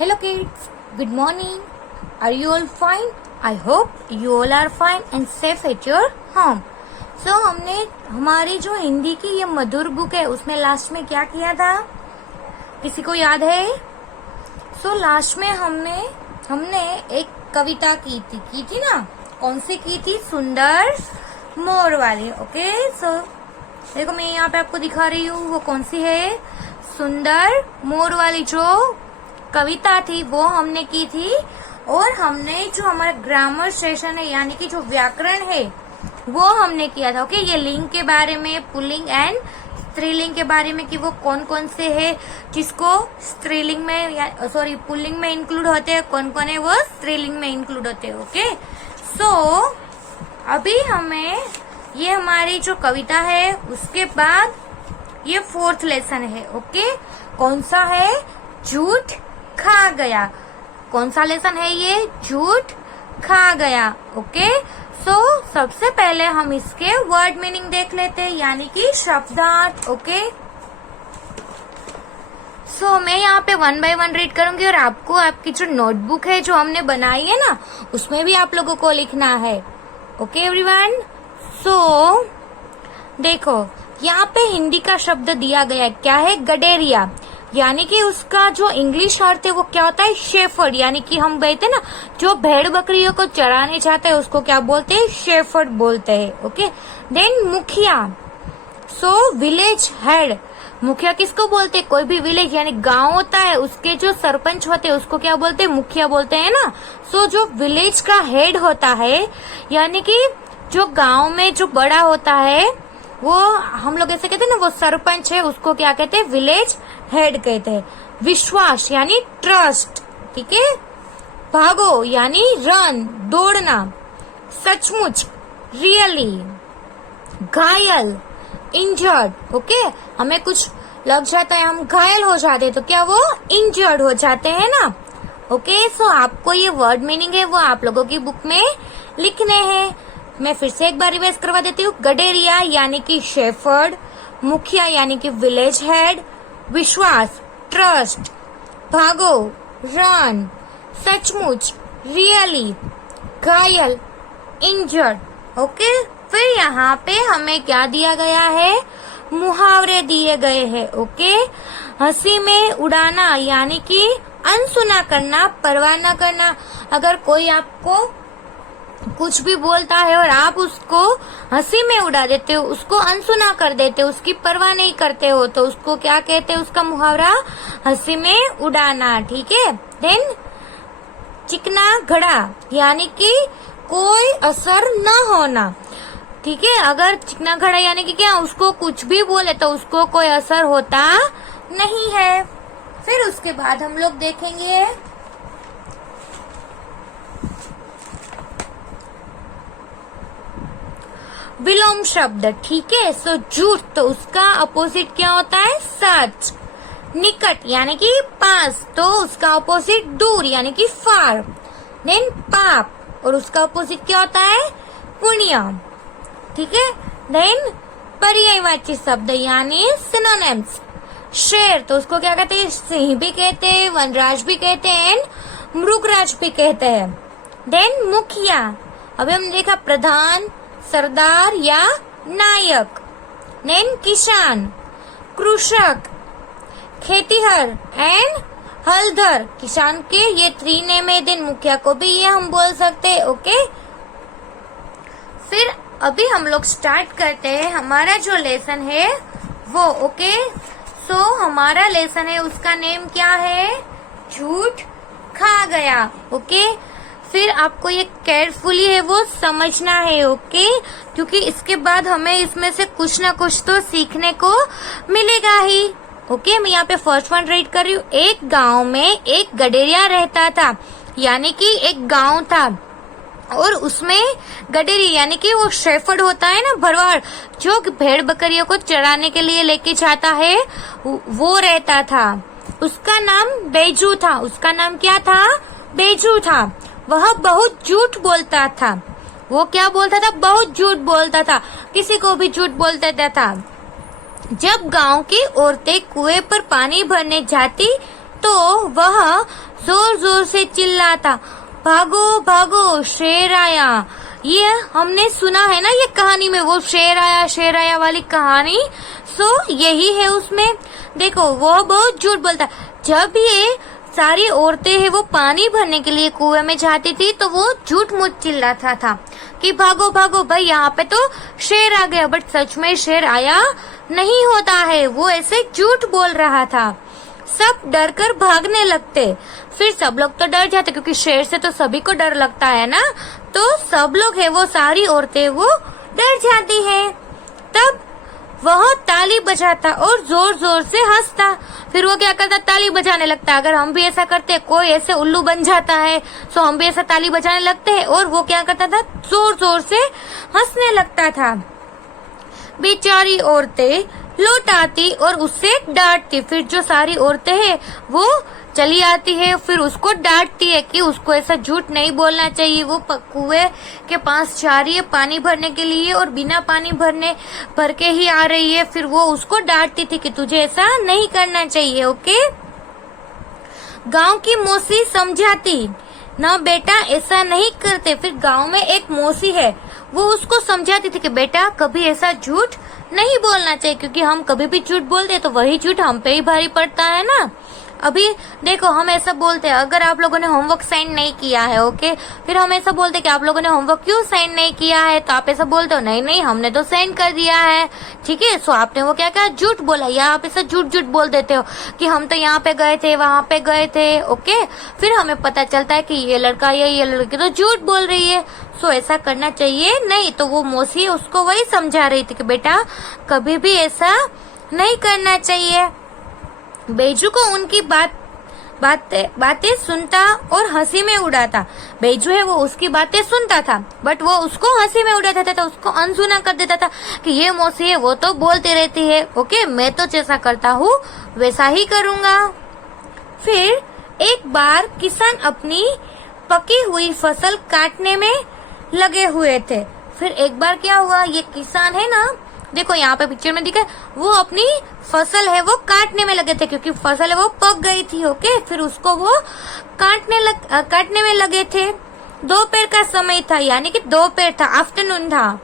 Hello kids, good morning. Are you all fine? I hope you all are fine and safe at your home. So हमने हमारी जो हिंदी की ये मधुर book है उसमें लास्ट में क्या किया था? किसी को याद है? So लास्ट में हमने एक कविता की थी ना? कौन सी की थी? सुंदर मोर वाली. ओके, सो देखो मैं यहाँ पे आपको दिखा रही हूँ वो कौन सी है. सुंदर मोर वाली जो कविता थी वो हमने की थी. और हमने जो हमारा ग्रामर सेशन है यानी कि जो व्याकरण है वो हमने किया था. ओके, ये लिंग के बारे में, पुल्लिंग एंड स्त्रीलिंग के बारे में कि वो कौन कौन से है जिसको स्त्रीलिंग में पुल्लिंग में इंक्लूड होते हैं, कौन कौन है वो स्त्रीलिंग में इंक्लूड होते हैं. ओके, सो अभी हमें ये हमारी जो कविता है उसके बाद ये फोर्थ लेसन है. ओके, कौन सा है? झूठ खा गया. कौन सा लेसन है ये? झूठ खा गया. ओके, सो सबसे पहले हम इसके वर्ड मीनिंग देख लेते हैं यानी कि शब्दार्थ. ओके, सो मैं यहाँ पे 1 by 1 रीड करूंगी और आपको आपकी जो नोटबुक है जो हमने बनाई है ना उसमें भी आप लोगों को लिखना है. ओके एवरीवन, सो देखो यहाँ पे हिंदी का शब्द दिया गया है. क्या है? गडेरिया. यानी कि उसका जो इंग्लिश अर्थ है वो क्या होता है? शेफर्ड. यानी कि हम कहते हैं ना जो भेड़ बकरियों को चराने जाते हैं उसको क्या बोलते हैं? शेफर्ड बोलते हैं. ओके, देन मुखिया. सो विलेज हेड. मुखिया किसको बोलते हैं? कोई भी विलेज यानी गांव होता है उसके जो सरपंच होते हैं उसको क्या बोलते हैं? मुखिया बोलते हैं ना. सो जो विलेज का हेड होता है यानी कि जो गांव में जो बड़ा होता है वो हम लोग ऐसे कहते हैं ना, वो सरपंच है, उसको क्या कहते हैं? विलेज हेड कहते हैं. विश्वास यानी ट्रस्ट. ठीक है. भागो यानी रन, दौड़ना. सचमुच, रियली. घायल, इंजर्ड. ओके, हमें कुछ लग जाता है, हम घायल हो जाते हैं तो क्या वो इंजर्ड हो जाते हैं ना. ओके, सो आपको ये वर्ड मीनिंग है वो आप लोगों की बुक में लिखने हैं. मैं फिर से एक बार रिवाइज करवा देती हूँ. गडेरिया यानी कि शेफर्ड, मुखिया यानी कि विलेज हेड, विश्वास ट्रस्ट, भागो रन, सचमुच रियली, घायल इंजर्ड. ओके, फिर यहाँ पे हमें क्या दिया गया है? मुहावरे दिए गए हैं. ओके, हंसी में उड़ाना यानी कि अनसुना करना, परवाह न करना. अगर कोई आपको कुछ भी बोलता है और आप उसको हंसी में उड़ा देते हो, उसको अनसुना कर देते हो, उसकी परवाह नहीं करते हो तो उसको क्या कहते हैं? उसका मुहावरा हंसी में उड़ाना. ठीक है. देन चिकना घड़ा यानी कि कोई असर न होना. ठीक है, अगर चिकना घड़ा यानी कि क्या, उसको कुछ भी बोले तो उसको कोई असर होता नहीं है. फिर उसके बाद हम लोग देखेंगे विलोम शब्द. ठीक है, सो झूठ तो उसका अपोजिट क्या होता है? सच. निकट यानी कि पास तो उसका अपोजिट दूर यानी कि फार. देन पाप और उसका अपोजिट क्या होता है? पुण्य. ठीक है. देन पर्यायवाची शब्द यानी सिनोनिम्स. शेर तो उसको क्या कहते हैं? सिंह भी कहते हैं, वनराज भी कहते हैं, मृगराज भी कहते हैं. देन मुखिया. अभी हमने देखा प्रधान, सरदार या नायक. देन किसान, कृषक, खेतीहर एंड हलधर. किसान के ये 3 नेम है. देन मुखिया को भी ये हम बोल सकते हैं. ओके, फिर अभी हम लोग स्टार्ट करते हैं हमारा जो लेसन है वो. ओके, सो हमारा लेसन है उसका नेम क्या है? झूठ खा गया. ओके, फिर आपको ये केयरफुली है वो समझना है. ओके, क्योंकि इसके बाद हमें इसमें से कुछ ना कुछ तो सीखने को मिलेगा ही. ओके, मैं यहाँ पे फर्स्ट वन रीड कर रही हूँ. एक गांव में एक गडेरिया रहता था. यानी कि एक गांव था और उसमें गडेरी यानी कि वो शेफर्ड होता है ना, भरवाड़, जो भेड़ बकरियों को चराने के लिए लेके जाता है, वो रहता था. उसका नाम बेजू था. उसका नाम क्या था? बेजू था. वह बहुत झूठ बोलता था. वो क्या बोलता था? बहुत झूठ बोलता था. किसी को भी झूठ बोल देता था. जब गांव की औरतें कुएं पर पानी भरने जाती तो वह जोर जोर से चिल्लाता, भागो भागो शेर आया। ये हमने सुना है ना, ये कहानी में वो शेर आया वाली कहानी। सो यही है उसमें। देखो वो बहुत झूठ बोलता। जब ये सारी औरतें हैं वो पानी भरने के लिए कुएं में जाती थी तो वो झूठ मूठ चिल्लाता था कि भागो भागो भाई, यहाँ पे तो शेर आ गया। बट सच में शेर आया नहीं होता है, वो ऐसे झूठ बोल रहा था। सब डर कर भागने लगते। फिर सब लोग तो डर जाते क्योंकि शेर से तो सभी को डर लगता है ना। तो सब लोग है वो सारी औरतें वो डर जाती है। तब वह ताली बजाता और जोर जोर से हंसता। फिर वो क्या करता, ताली बजाने लगता। अगर हम भी ऐसा करते, कोई ऐसे उल्लू बन जाता है तो हम भी ऐसा ताली बजाने लगते हैं। और वो क्या करता था, जोर जोर से हंसने लगता था। बेचारी औरतें लौट आती और उससे डांटती। फिर जो सारी औरतें हैं वो चली आती है, फिर उसको डांटती है कि उसको ऐसा झूठ नहीं बोलना चाहिए। वो कुएं के पास जा रही है पानी भरने के लिए और बिना पानी भर के ही आ रही है। फिर वो उसको डांटती थी कि तुझे ऐसा नहीं करना चाहिए। ओके, गांव की मौसी समझाती, ना बेटा ऐसा नहीं करते। फिर गांव में एक मौसी है, वो उसको समझाती थी कि बेटा कभी ऐसा झूठ नहीं बोलना चाहिए, क्योंकि हम कभी भी झूठ बोलते तो वही झूठ हम पे ही भारी पड़ता है ना। अभी देखो हम ऐसा बोलते हैं, अगर आप लोगों ने होमवर्क साइन नहीं किया है, ओके, फिर हम ऐसा बोलते हैं कि आप लोगों ने होमवर्क क्यों साइन नहीं किया है, तो आप ऐसा बोलते हो नहीं नहीं हमने तो साइन कर दिया है, ठीक है। सो आपने वो क्या कहा, झूठ बोला, या आप ऐसा झूठ बोल देते हो कि हम तो यहाँ पे गए थे वहां पे गए थे, ओके। फिर हमें पता चलता है कि ये लड़का या ये लड़की तो झूठ बोल रही है। सो ऐसा करना चाहिए नहीं। तो वो मौसी उसको वही समझा रही थी कि बेटा कभी भी ऐसा नहीं करना चाहिए। बैजू को उनकी बातें सुनता और हंसी में उड़ाता। बैजू है वो उसकी बातें सुनता था बट वो उसको हंसी में उड़ाता था, तो उसको अनसुना कर देता था कि ये मौसी है वो तो बोलती रहती है, ओके, मैं तो जैसा करता हूँ वैसा ही करूँगा। फिर एक बार किसान अपनी पकी हुई फसल काटने में लगे हुए थे। फिर एक बार क्या हुआ, ये किसान है ना, देखो यहाँ पे पिक्चर में दिखा, वो अपनी फसल है वो काटने में लगे थे क्योंकि फसल है वो पक गई थी, ओके। फिर उसको वो काटने में लगे थे। दोपहर का समय था, यानी कि दोपहर था, आफ्टरनून था।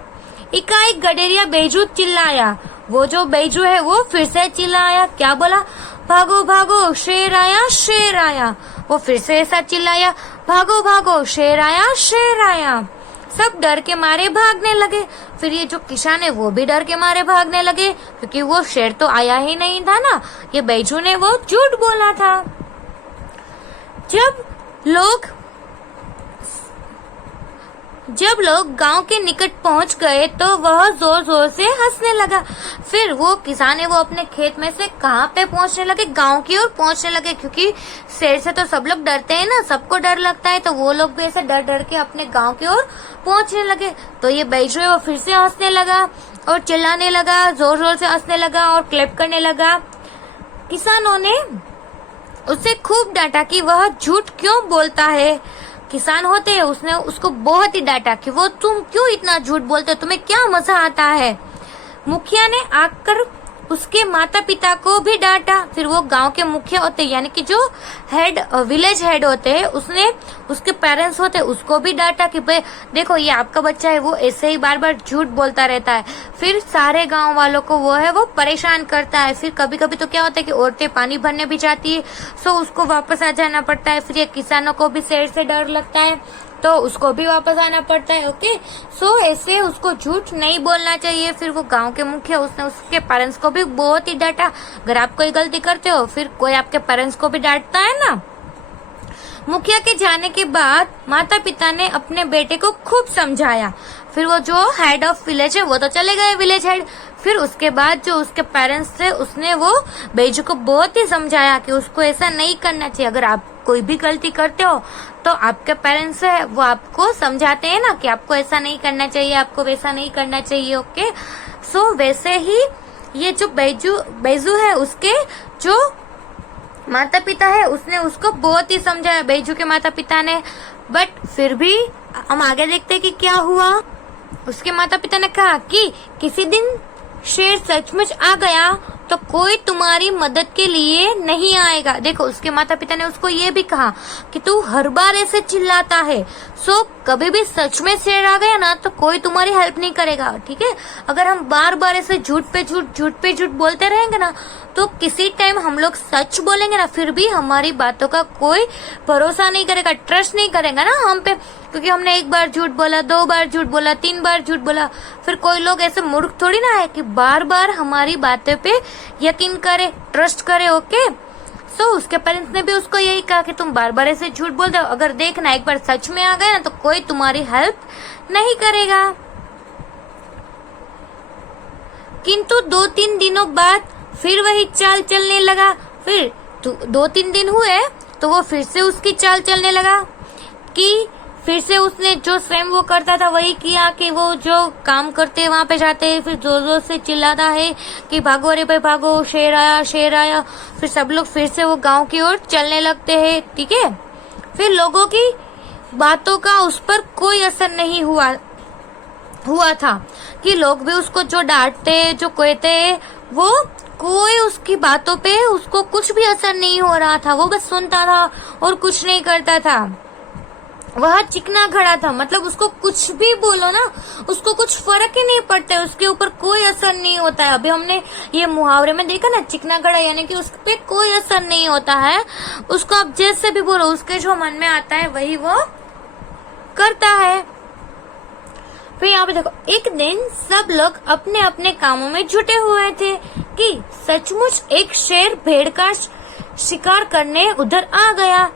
एकाएक गडेरिया बैजू चिल्लाया। वो जो बैजू है वो फिर से चिल्लाया, क्या बोला, भागो भागो शेर आया शेर आया। वो फिर से ऐसा चिल्लाया, भागो भागो शेर आया शेर आया। सब डर के मारे भागने लगे। फिर ये जो किसान है वो भी डर के मारे भागने लगे क्योंकि वो शेर तो आया ही नहीं था ना, ये बैजू ने वो झूठ बोला था। जब लोग गांव के निकट पहुंच गए तो वह जोर जोर से हंसने लगा। फिर वो किसान है वो अपने खेत में से कहाँ पे पहुंचने लगे, गांव की ओर पहुंचने लगे, क्योंकि शेर से तो सब लोग डरते हैं ना, सबको डर लगता है, तो वो लोग भी ऐसे डर डर के अपने गांव की ओर पहुंचने लगे। तो ये बैजू है वो फिर से हंसने लगा और चिल्लाने लगा, जोर जोर से हंसने लगा और क्लैप करने लगा। किसानों ने उसे खूब डांटा कि वह झूठ क्यों बोलता है। किसान होते हैं, उसने उसको बहुत ही डांटा कि वो तुम क्यों इतना झूठ बोलते हो, तुम्हें क्या मजा आता है। मुखिया ने आकर उसके माता पिता को भी डांटा। फिर वो गांव के मुखिया होते हैं, यानी कि जो विलेज हेड होते हैं, उसने उसके पेरेंट्स होते हैं उसको भी डांटा कि भाई देखो ये आपका बच्चा है वो ऐसे ही बार बार झूठ बोलता रहता है। फिर सारे गांव वालों को वो है वो परेशान करता है। फिर कभी कभी तो क्या होता है कि औरतें पानी भरने भी जाती है, सो उसको वापस आ जाना पड़ता है। फिर ये किसानों को भी शेर से डर लगता है तो उसको भी वापस आना पड़ता है, ओके। सो ऐसे उसको झूठ नहीं बोलना चाहिए। फिर वो गांव के मुखिया उसने उसके पेरेंट्स को भी बहुत ही डांटा। अगर आप कोई गलती करते हो फिर कोई आपके पेरेंट्स को भी डांटता है ना। मुखिया के जाने के बाद माता पिता ने अपने बेटे को खूब समझाया। फिर वो जो हेड ऑफ विलेज है वो तो चले गए, विलेज हेड। फिर उसके बाद जो उसके पेरेंट्स थे उसने वो बैजू को बहुत ही समझाया कि उसको ऐसा नहीं करना चाहिए। अगर आप कोई भी गलती करते हो तो आपके पेरेंट्स है वो आपको समझाते हैं ना कि आपको ऐसा नहीं करना चाहिए, आपको वैसा नहीं करना चाहिए, ओके। सो वैसे ही ये जो बैजू है उसके जो माता पिता है उसने उसको बहुत ही समझाया, बैजू के माता पिता ने। बट फिर भी हम आगे देखते हैं कि क्या हुआ। उसके माता पिता ने कहा कि किसी दिन शेर सचमुच आ गया तो कोई तुम्हारी मदद के लिए नहीं आएगा। देखो उसके माता पिता ने उसको ये भी कहा कि तू हर बार ऐसे चिल्लाता है, सो कभी भी सच में शेर आ गया ना तो कोई तुम्हारी हेल्प नहीं करेगा, ठीक है। अगर हम बार बार ऐसे झूठ पे झूठ बोलते रहेंगे ना तो किसी टाइम हम लोग सच बोलेंगे ना, फिर भी हमारी बातों का कोई भरोसा नहीं करेगा, ट्रस्ट नहीं करेगा ना हम पे, क्योंकि हमने एक बार झूठ बोला, 2 बार झूठ बोला, 3 बार झूठ बोला। फिर कोई लोग ऐसे मूर्ख थोड़ी ना है कि बार बार हमारी बातें पे यकीन करे, ट्रस्ट करे, ओके। सो उसके पेरेंट्स ने भी उसको यही कहा कि तुम बार बार ऐसे झूठ बोल रहे हो, अगर देखना एक बार सच में आ गए ना तो कोई तुम्हारी हेल्प नहीं करेगा। किंतु 2-3 दिनों बाद फिर वही चाल चलने लगा। फिर 2-3 दिन हुए तो वो फिर से उसकी चाल चलने लगा कि फिर से उसने जो सेम वो करता था वही किया कि वो जो काम करते वहां पे जाते हैं, फिर जोर जोर से चिल्लाता है कि भागो रे भाई भागो, शेर आया शेर आया। फिर सब लोग फिर से वो गांव की ओर चलने लगते हैं, ठीक है। फिर लोगों की बातों का उस पर कोई असर नहीं हुआ था कि लोग भी उसको जो डांटते जो कहते वो कोई उसकी बातों पे उसको कुछ भी असर नहीं हो रहा था, वो बस सुनता था और कुछ नहीं करता था। वह चिकना खड़ा था, मतलब उसको कुछ भी बोलो ना उसको कुछ फर्क ही नहीं पड़ता है, उसके ऊपर कोई असर नहीं होता है। अभी हमने ये मुहावरे में देखा ना, चिकना खड़ा, यानी कि उस पे कोई असर नहीं होता है, उसको आप जैसे भी बोलो उसके जो मन में आता है वही वो करता है। फिर यहाँ पे देखो, एक दिन सब लोग अपने अपने कामों में जुटे हुए थे कि सचमुच एक शेर भेड़ का शिकार करने उधर आ गया।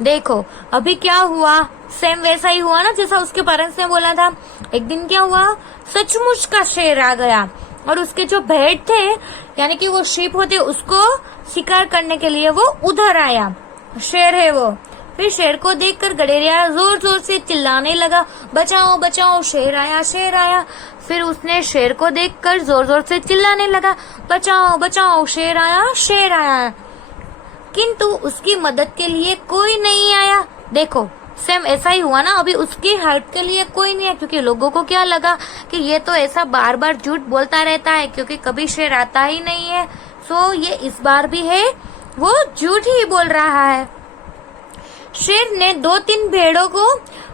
देखो अभी क्या हुआ, सेम वैसा ही हुआ ना जैसा उसके पेरेंट्स ने बोला था। एक दिन क्या हुआ, सचमुच का शेर आ गया और उसके जो भेड़ थे यानी कि वो शीप होते उसको शिकार करने के लिए वो उधर आया, शेर है वो। फिर शेर को देखकर गडेरिया जोर जोर से चिल्लाने लगा, बचाओ बचाओ शेर आया शेर आया। फिर उसने शेर को देखकर जोर जोर से चिल्लाने लगा, बचाओ बचाओ शेर आया शेर आया। किंतु उसकी मदद के लिए कोई नहीं आया। देखो सेम ऐसा ही हुआ ना, अभी उसकी हेल्प के लिए कोई नहीं है, क्योंकि लोगों को क्या लगा कि ये तो ऐसा बार बार झूठ बोलता रहता है क्योंकि कभी शेर आता ही नहीं है, सो ये इस बार भी है वो झूठ ही बोल रहा है। शेर ने 2-3 भेड़ों को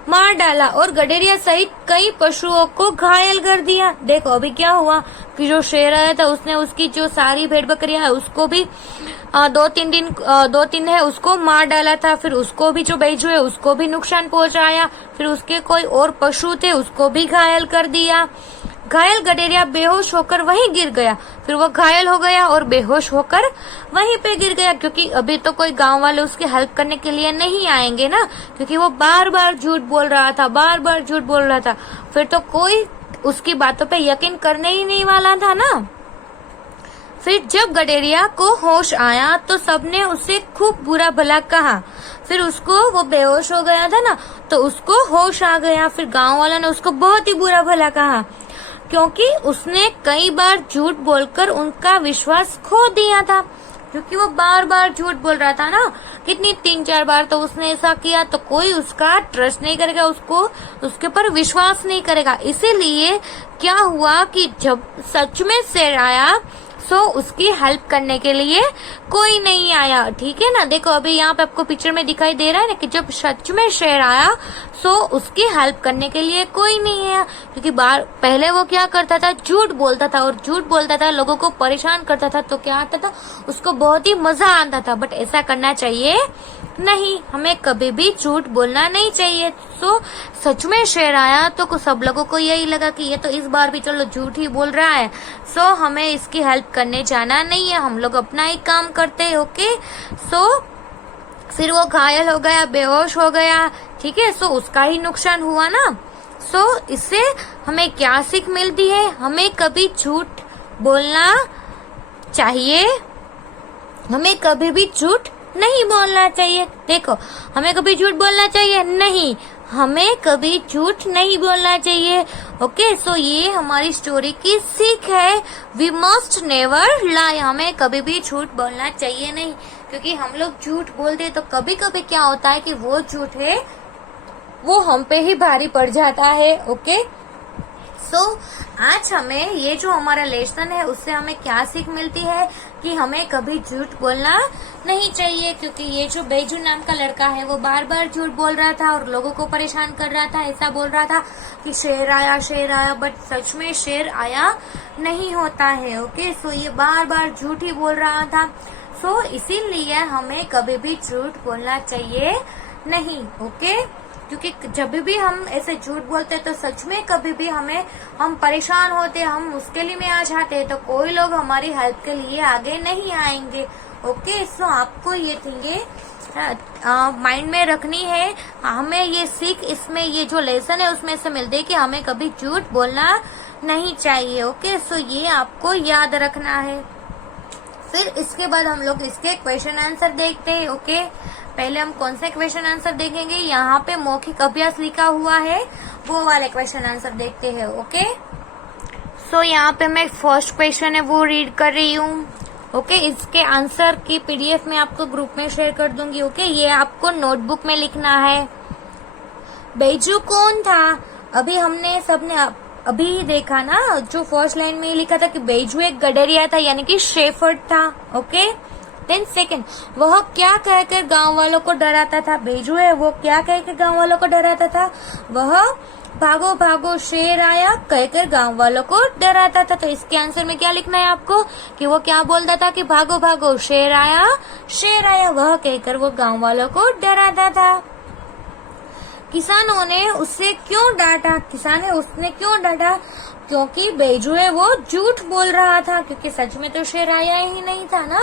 मार डाला और गडेरिया सहित कई पशुओं को घायल कर दिया। देखो अभी क्या हुआ कि जो शेर आया था उसने उसकी जो सारी भेड़ बकरियां है उसको भी 2-3 है उसको मार डाला था। फिर उसको भी जो बेचू है उसको भी नुकसान पहुंचाया। फिर उसके कोई और पशु थे उसको भी घायल कर दिया। घायल गडेरिया बेहोश होकर वहीं गिर गया। फिर वो घायल हो गया और बेहोश होकर वहीं पे गिर गया, क्योंकि अभी तो कोई गांव वाले उसकी हेल्प करने के लिए नहीं आएंगे ना, क्योंकि वो बार बार झूठ बोल रहा था, बार बार झूठ बोल रहा था। फिर तो कोई उसकी बातों पे यकीन करने ही नहीं वाला था ना। फिर जब गडेरिया को होश आया तो सबने उसे खूब बुरा भला कहा। फिर उसको, वो बेहोश हो गया था ना तो उसको होश आ गया। फिर गांव वालों ने उसको बहुत ही बुरा भला कहा, क्योंकि उसने कई बार झूठ बोलकर उनका विश्वास खो दिया था, क्योंकि वो बार बार झूठ बोल रहा था ना, कितनी 3-4 बार तो उसने ऐसा किया, तो कोई उसका ट्रस्ट नहीं करेगा, उसको उसके ऊपर विश्वास नहीं करेगा। इसीलिए क्या हुआ कि जब सच में शेर आया सो उसकी हेल्प करने के लिए कोई नहीं आया, ठीक है ना। देखो अभी यहाँ पे आपको पिक्चर में दिखाई दे रहा है ना कि जब सच में शेर आया सो उसकी हेल्प करने के लिए कोई नहीं आया, क्योंकि पहले वो क्या करता था, झूठ बोलता था और झूठ बोलता था, लोगों को परेशान करता था, तो क्या आता था उसको बहुत ही मजा आता था। बट ऐसा करना चाहिए नहीं, हमें कभी भी झूठ बोलना नहीं चाहिए। सो सच में शेर आया तो सब लोगों को यही लगा कि ये तो इस बार भी चलो झूठ ही बोल रहा है, सो हमें इसकी हेल्प करने जाना नहीं है, हम लोग अपना ही काम करते हैं, ओके। सो फिर वो घायल हो गया, बेहोश हो गया, ठीक है। सो उसका ही नुकसान हुआ ना। सो इससे हमें क्या सीख मिलती है, हमें कभी झूठ बोलना चाहिए, हमें कभी भी झूठ नहीं बोलना चाहिए। देखो हमें कभी झूठ बोलना चाहिए नहीं, हमें कभी झूठ नहीं बोलना चाहिए, ओके। सो ये हमारी स्टोरी की सीख है, वी मस्ट नेवर लाई, हमें कभी भी झूठ बोलना चाहिए नहीं, क्योंकि हम लोग झूठ बोलते तो कभी कभी क्या होता है कि वो झूठ है वो हम पे ही भारी पड़ जाता है, ओके। आज हमें ये जो हमारा लेसन है उससे हमें क्या सीख मिलती है कि हमें कभी झूठ बोलना नहीं चाहिए, क्योंकि ये जो बैजू नाम का लड़का है वो बार बार झूठ बोल रहा था और लोगों को परेशान कर रहा था। ऐसा बोल रहा था कि शेर आया, बट सच में शेर आया नहीं होता है। ओके, सो ये बार बार झूठ ही बोल रहा था। सो इसीलिए हमें कभी भी झूठ बोलना चाहिए नहीं। ओके, क्योंकि जब भी हम ऐसे झूठ बोलते हैं तो सच में कभी भी हम परेशान होते हैं, हम मुश्किल में आ जाते हैं, तो कोई लोग हमारी हेल्प के लिए आगे नहीं आएंगे। ओके, सो आपको ये चीजें माइंड में रखनी है। हमें ये सीख इसमें ये जो लेसन है उसमें से मिलती है कि हमें कभी झूठ बोलना नहीं चाहिए। ओके, सो ये आपको याद रखना है। फिर इसके बाद हम लोग इसके क्वेश्चन आंसर देखते हैं। ओके, पहले हम कौन से क्वेश्चन आंसर देखेंगे, यहाँ पे मौखिक अभ्यास लिखा हुआ है वो वाले क्वेश्चन आंसर देखते हैं। ओके, सो यहाँ पे मैं फर्स्ट क्वेश्चन है वो रीड कर रही हूँ। ओके, इसके आंसर की पीडीएफ में आपको ग्रुप में शेयर कर दूंगी। ओके, ये आपको नोटबुक में लिखना है। बैजू कौन था? अभी हमने सबने अभी देखा ना, जो फर्स्ट लाइन में लिखा था कि बैजू एक गडरिया था, यानी कि शेफर्ड था। ओके, देन सेकंड, वह क्या कहकर गांव वालों को डराता था? बैजू है वो क्या कहकर गांव वालों को डराता था? वह भागो भागो शेर आया कहकर गांव वालों को डराता था। तो इसके आंसर में क्या लिखना है आपको कि वो क्या बोलता था कि भागो भागो शेर आया, वह कहकर वो गांव वालों को डराता था। किसानों ने उससे क्यों डांटा? उसने क्यों डांटा? क्योंकि बैजू है वो झूठ बोल रहा था, क्योंकि सच में तो शेर आया ही नहीं था ना,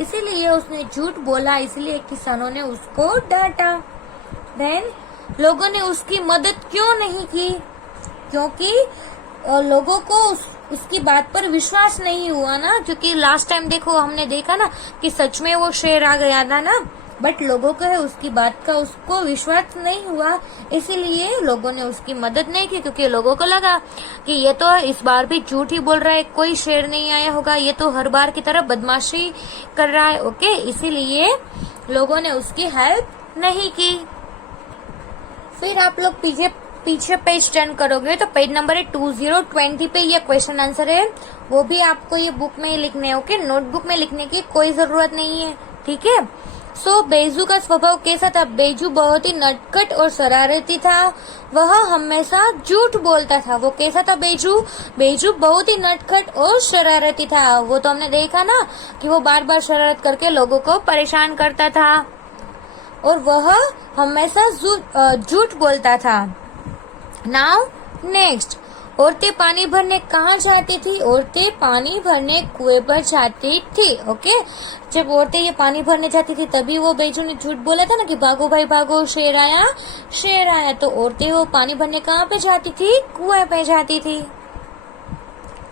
इसीलिए उसने झूठ बोला, इसलिए किसानों ने उसको डांटा। देन लोगों ने उसकी मदद क्यों नहीं की? क्योंकि लोगों को उसकी बात पर विश्वास नहीं हुआ ना, क्योंकि लास्ट टाइम देखो हमने देखा ना कि सच में वो शेर आ गया था ना, बट लोगों को है उसकी बात का उसको विश्वास नहीं हुआ, इसीलिए लोगों ने उसकी मदद नहीं की, क्योंकि लोगों को लगा कि ये तो इस बार भी झूठ ही बोल रहा है, कोई शेर नहीं आया होगा, ये तो हर बार की तरह बदमाशी कर रहा है। ओके, इसीलिए लोगों ने उसकी हेल्प नहीं की। फिर आप लोग पीछे पेज टर्न करोगे तो पेज नंबर 2020 पे ये क्वेश्चन आंसर है, वो भी आपको ये बुक में ही लिखने है। ओके, नोटबुक में लिखने की कोई जरूरत नहीं है, ठीक है। सो बैजू का स्वभाव कैसा था? बैजू बहुत ही नटखट और शरारती था, वह हमेशा झूठ बोलता था। वो कैसा था बैजू बहुत ही नटखट और शरारती था। वो तो हमने देखा ना कि वो बार बार शरारत करके लोगों को परेशान करता था और वह हमेशा झूठ बोलता था। नाउ नेक्स्ट, औरतें पानी भरने कहाँ जाती थी? औरतें पानी भरने कुएं पर जाती थी। ओके, जब औरतें ये पानी भरने जाती थी तभी वो बैजू ने झूठ बोला था ना कि भागो भाई भागो शेर आया। तो औरतें वो पानी भरने कहाँ पे जाती थी? कुएं पे जाती थी।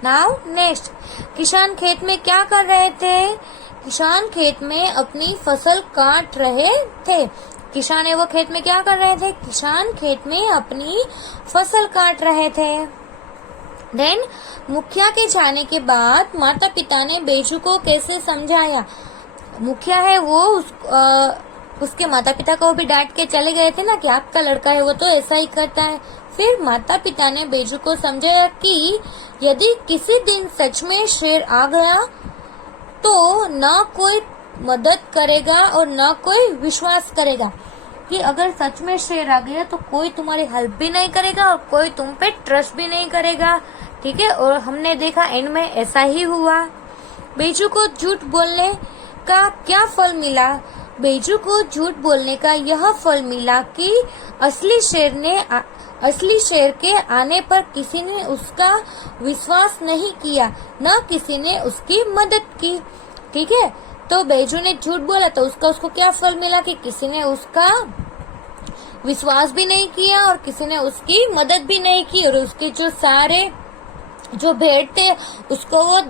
नाउ नेक्स्ट, किसान खेत में क्या कर रहे थे? किसान खेत में अपनी फसल काट रहे थे। किसान है वो खेत में क्या कर रहे थे? किसान खेत में अपनी फसल काट रहे थे। देन मुखिया के जाने के बाद माता पिता ने बैजू को कैसे समझाया? मुखिया है वो उसके माता पिता को भी डांट के चले गए थे ना कि आपका लड़का है वो तो ऐसा ही करता है। फिर माता पिता ने बैजू को समझाया कि यदि किसी दिन सच में शेर आ गया तो न कोई मदद करेगा और न कोई विश्वास करेगा, कि अगर सच में शेर आ गया तो कोई तुम्हारी हेल्प भी नहीं करेगा और कोई तुम पे ट्रस्ट भी नहीं करेगा, ठीक है। और हमने देखा एंड में ऐसा ही हुआ। बैजू को झूठ बोलने का क्या फल मिला? बैजू को झूठ बोलने का यह फल मिला कि असली शेर के आने पर किसी ने उसका विश्वास नहीं किया, न किसी ने उसकी मदद की, ठीक है। तो बैजू ने झूठ बोला तो उसको क्या फल मिला कि किसी ने उसका विश्वास भी नहीं किया और किसी ने उसकी मदद भी नहीं की, और उसके जो भेड़ थे उसको वो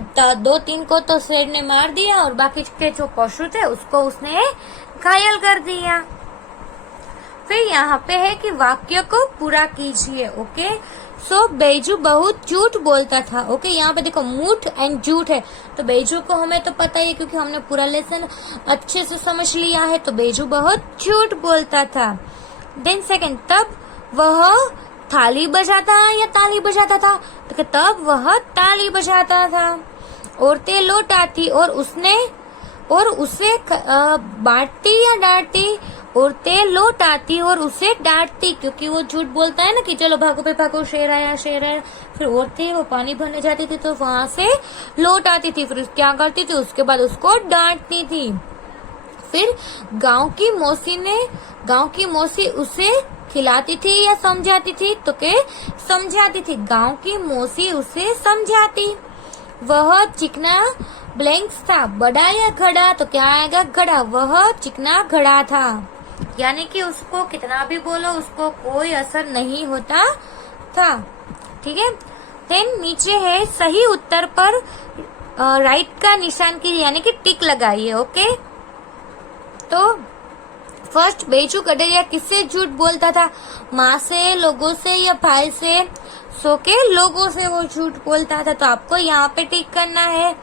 2-3 को तो शेर ने मार दिया और बाकी के जो पशु थे उसको उसने घायल कर दिया। फिर यहाँ पे है कि वाक्य को पूरा कीजिए। ओके, सो बैजू बहुत झूठ बोलता था। ओके, यहाँ पे देखो मूठ एंड झूठ है, तो बैजू को हमें तो पता ही है क्योंकि हमने पूरा लेसन अच्छे से समझ लिया है। तो बैजू बहुत झूठ बोलता था। देन सेकंड, तब वह थाली बजाता या ताली बजाता था? तो तब वह ताली बजाता था। औरतें लौट आती और उसे बांटती या डांटती? औरतें लौट आती और उसे डांटती, क्योंकि वो झूठ बोलता है ना कि चलो भागो पे भागो, शेर आया शेर आया। फिर औरतें वो पानी भरने जाती थी तो वहां से लौट आती थी, फिर क्या करती थी, उसके बाद उसको डांटती थी। फिर गांव की मौसी उसे खिलाती थी या समझाती थी? तो के समझाती थी। गांव की मौसी उसे समझाती। वह चिकना ब्लैंक्स था, बड़ा या घड़ा? तो क्या आएगा? घड़ा। वह चिकना घड़ा था, यानी कि उसको कितना भी बोलो उसको कोई असर नहीं होता था। ठीक है। देन नीचे है सही उत्तर पर राइट का निशान कीजिए, यानी कि टिक लगाइए। ओके, तो फर्स्ट बेचू कटरिया किससे झूठ बोलता था? माँ से, लोगों से या भाई से? सो के लोगों से वो झूठ बोलता था, तो आपको यहाँ पे टिक करना है।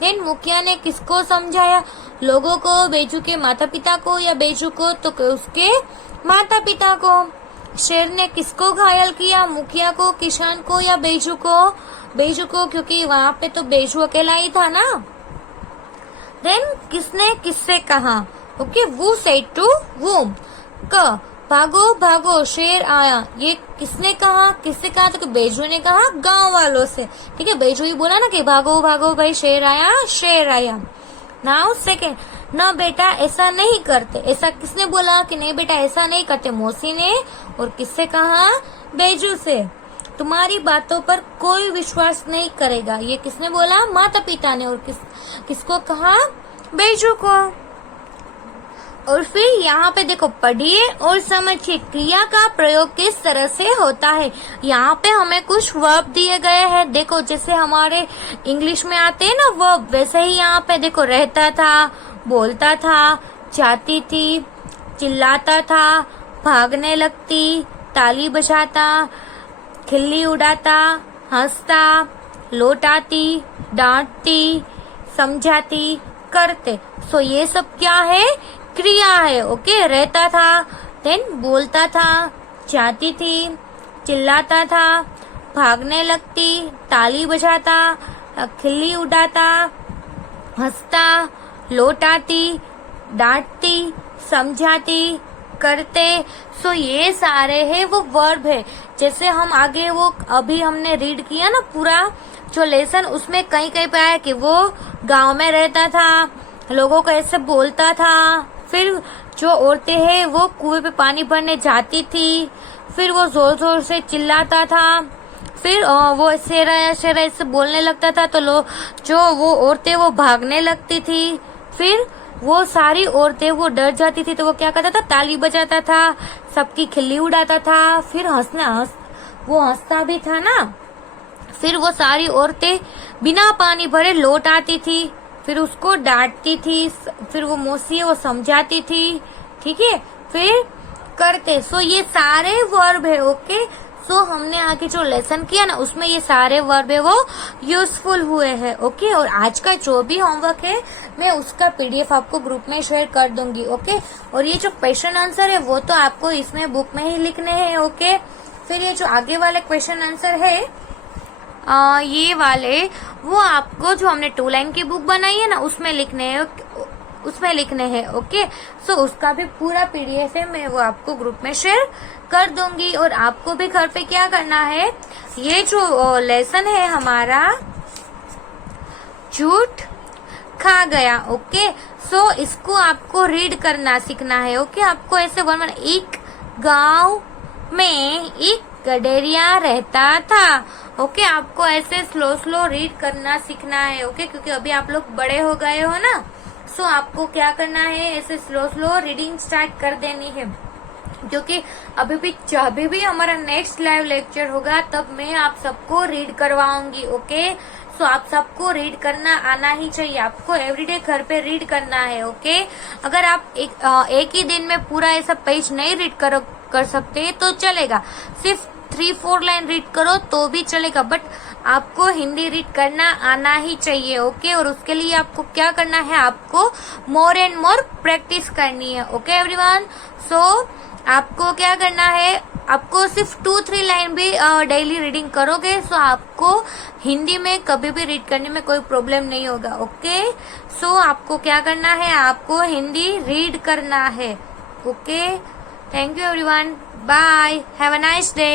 देन मुखिया ने किसको समझाया? लोगों को, बेचू के माता पिता को या बेचू को? तो उसके माता पिता को। शेर ने किसको घायल किया? मुखिया को, किसान को या बेचू को? बेचू को, क्योंकि वहाँ पे तो बेचू अकेला ही था ना। देन किसने किससे कहा? ओके, वो सेड टू वूम। क भागो भागो शेर आया, ये किसने कहा? किससे कहा? तो बेजू ने कहा गांव वालों से। ठीक है, बेजू ही बोला ना कि भागो भागो भाई शेर आया शेर आया। नाउ सेकेंड, न बेटा ऐसा नहीं करते, ऐसा किसने बोला कि नहीं बेटा ऐसा नहीं करते? मौसी ने। और किससे कहा? बेजू से। तुम्हारी बातों पर कोई विश्वास नहीं करेगा, ये किसने बोला? माता पिता ने। और किसको कहा? बेजू को। और फिर यहाँ पे देखो, पढ़िए और समझिए क्रिया का प्रयोग किस तरह से होता है। यहाँ पे हमें कुछ वर्ब दिए गए हैं। देखो जैसे हमारे इंग्लिश में आते हैं ना वर्ब, वैसे ही यहाँ पे देखो, रहता था, बोलता था, जाती थी, चिल्लाता था, भागने लगती, ताली बजाता, खिल्ली उड़ाता, हंसता, लौट आती, डांटती, समझाती, करते। सो ये सब क्या है? क्रिया है। ओके, रहता था, देन बोलता था, जाती थी, चिल्लाता था, भागने लगती, ताली बजाता, खिल्ली उड़ाता, हंसता, लौट आती, डांटती, समझाती, करते। सो ये सारे है वो वर्ब है। जैसे हम आगे वो अभी हमने रीड किया ना पूरा जो लेसन, उसमें कहीं कहीं पे आया कि वो गांव में रहता था, लोगों को ऐसे बोलता था। फिर जो औरतें हैं वो कुएं पे पानी भरने जाती थी, फिर वो जोर जोर से चिल्लाता था, फिर वो शेरा ऐसे बोलने लगता था, तो जो वो औरतें वो भागने लगती थी, फिर वो सारी औरतें वो डर जाती थी, तो वो क्या करता था? ताली बजाता था, सबकी खिल्ली उड़ाता था, फिर वो हंसता भी था ना। फिर वो सारी औरतें बिना पानी भरे लौट आती थी, फिर उसको डांटती थी, फिर वो मौसी वो समझाती थी। ठीक है, फिर करते। सो ये सारे वर्ब है। ओके, सो हमने आगे जो लेसन किया ना उसमें ये सारे वर्ब है वो यूजफुल हुए हैं। ओके, और आज का जो भी होमवर्क है मैं उसका पीडीएफ आपको ग्रुप में शेयर कर दूंगी। ओके, और ये जो क्वेश्चन आंसर है वो तो आपको इसमें बुक में ही लिखने हैं। ओके, फिर ये जो आगे वाले क्वेश्चन आंसर है ये वाले वो आपको जो हमने 2 लाइन की बुक बनाई है ना उसमें लिखने हैं। ओके, सो उसका भी पूरा पीडीएफ है, मैं वो आपको ग्रुप में शेयर कर दूंगी। और आपको भी घर पे क्या करना है, ये जो लेसन है हमारा झूठ खा गया। ओके, सो इसको आपको रीड करना सीखना है। ओके, आपको ऐसे एक गांव में एक गडेरिया रहता था। ओके, आपको ऐसे स्लो रीड करना सीखना है। ओके, क्योंकि अभी आप लोग बड़े हो गए हो ना, सो आपको क्या करना है, ऐसे स्लो रीडिंग स्टार्ट कर देनी है। क्योंकि अभी भी हमारा नेक्स्ट लाइव लेक्चर होगा तब मैं आप सबको रीड करवाऊंगी। ओके, सो आप सबको रीड करना आना ही चाहिए, आपको एवरीडे घर पे रीड करना है। ओके, अगर आप एक ही दिन में पूरा ऐसा पेज नहीं रीड कर सकते तो चलेगा, सिर्फ 3-4 लाइन रीड करो तो भी चलेगा, बट आपको हिंदी रीड करना आना ही चाहिए। ओके, और उसके लिए आपको क्या करना है, आपको मोर एंड मोर प्रैक्टिस करनी है। ओके एवरीवन, सो आपको क्या करना है, आपको सिर्फ 2-3 लाइन भी डेली रीडिंग करोगे सो आपको हिंदी में कभी भी रीड करने में कोई प्रॉब्लम नहीं होगा। ओके, सो आपको क्या करना है, आपको हिंदी रीड करना है। Okay, thank you everyone, bye, have a nice day.